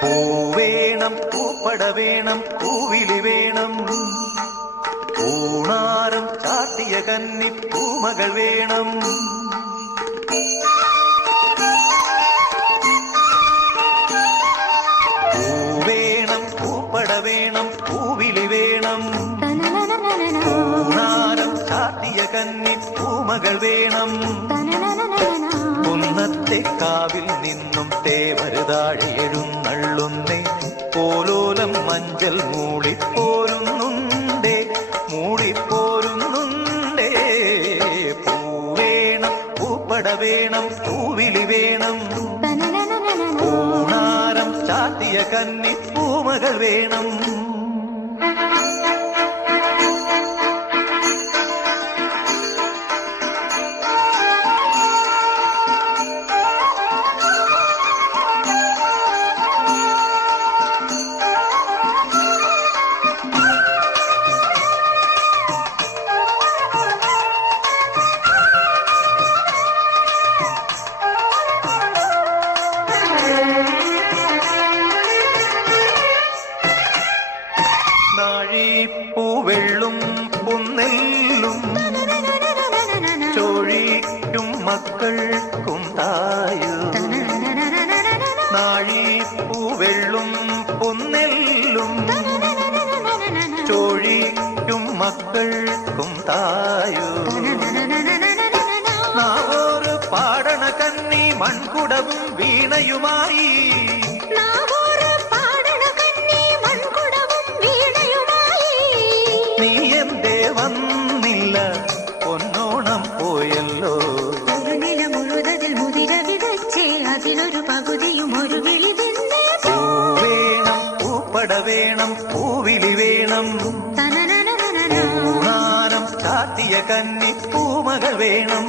പൂവേണം പൂപ്പട വേണം പൂവിളി വേണം പൂണാരം ചാട്ടിയ കന്നി പൂമകൾ വേണം പൂവേണം പൂപ്പട വേണം പൂവിളി വേണം പൂണാരം ചാട്ടിയ കന്നി പൂമകൾ വേണം കുന്നത്തെ കാവിൽ നിന്നും തേവരുതാഴെ എഴുന്നള്ളുന്നേ പോലോലം മഞ്ചൽ മൂളിപ്പോരുന്നുണ്ടേ പൂവേണം പൂപ്പട വേണം പൂവിളി വേണം പൂണാരം ചാത്തിയ കന്നി പൂമകൾ വേണം നാഴിപ്പൂവെള്ളും പൊന്നെല്ലും ചോഴിക്കും മക്കൾക്കും തായു നാഴിപ്പൂവെള്ളും പൊന്നെല്ലും ചോഴിക്കും മക്കൾക്കും തായു നാവോറ് പാടണ കന്നി മൺകുടവും വീണയുമായി വന്നില്ല പൊന്നോണം പോയല്ലോ ഒരു നില മുഴുവതിൽ മുതിര വിതച്ചേ അതിലൊരു പകുതിയും ഒരു വിളി വേണം പൂപ്പട വേണം പൂവിളി വേണം പൂണാരം ചാത്തിയ കന്നി പൂമകൾ വേണം